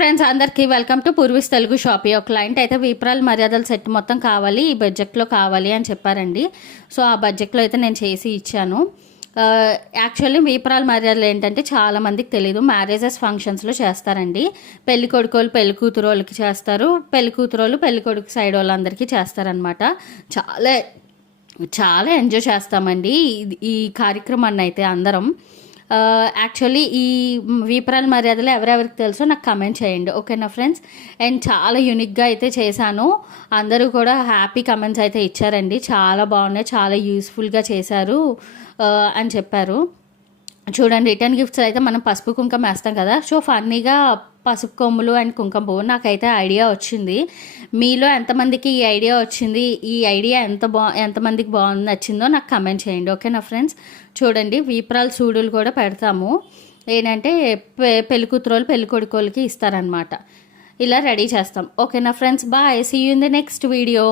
Friends అందరికీ welcome to పూర్వీస్ Telugu shop. ఒక client అయితే విప్రాల్ మర్యాదల సెట్ మొత్తం కావాలి, ఈ బడ్జెట్లో కావాలి అని చెప్పారండి. సో ఆ బడ్జెట్లో అయితే నేను చేసి ఇచ్చాను. యాక్చువల్లీ విప్రాల్ మర్యాదలు ఏంటంటే చాలామందికి తెలీదు, మ్యారేజెస్ ఫంక్షన్స్లో చేస్తారండి. పెళ్లి కొడుకోళ్ళు పెళ్లి కూతురు వాళ్ళకి చేస్తారు, పెళ్లి కూతురు వాళ్ళు పెళ్లి కొడుకు సైడ్ వాళ్ళందరికీ చేస్తారనమాట. చాలా చాలా ఎంజాయ్ చేస్తామండి ఈ కార్యక్రమాన్ని అయితే అందరం. యాక్చువల్లీ ఈ విప్రాల్ మర్యాదలు ఎవరెవరికి తెలుసో నాకు కమెంట్ చేయండి, ఓకేనా ఫ్రెండ్స్. అండ్ చాలా యూనిక్గా అయితే చేశాను, అందరూ కూడా హ్యాపీ కమెంట్స్ అయితే ఇచ్చారండి. చాలా బాగున్నాయి, చాలా యూస్ఫుల్గా చేశారు అని చెప్పారు. చూడండి, రిటర్న్ గిఫ్ట్స్ అయితే మనం పసుపు కుంకుమ వేస్తాం కదా, సో ఫన్నీగా పసుపు కొమ్ములు అండ్ కుంకుమ పువ్వు నాకైతే ఐడియా వచ్చింది. మీలో ఎంతమందికి ఈ ఐడియా వచ్చింది, ఈ ఐడియా ఎంతమందికి బాగుంది నచ్చిందో నాకు కమెంట్ చేయండి, ఓకేనా ఫ్రెండ్స్. చూడండి, విప్రాల్ సూడులు కూడా పెడతాము. ఏంటంటే పెళ్లి కూతురోళ్ళు పెళ్లి కొడుకోళ్ళకి ఇస్తారనమాట. ఇలా రెడీ చేస్తాం, ఓకేనా friends. Bye, see you in the next video.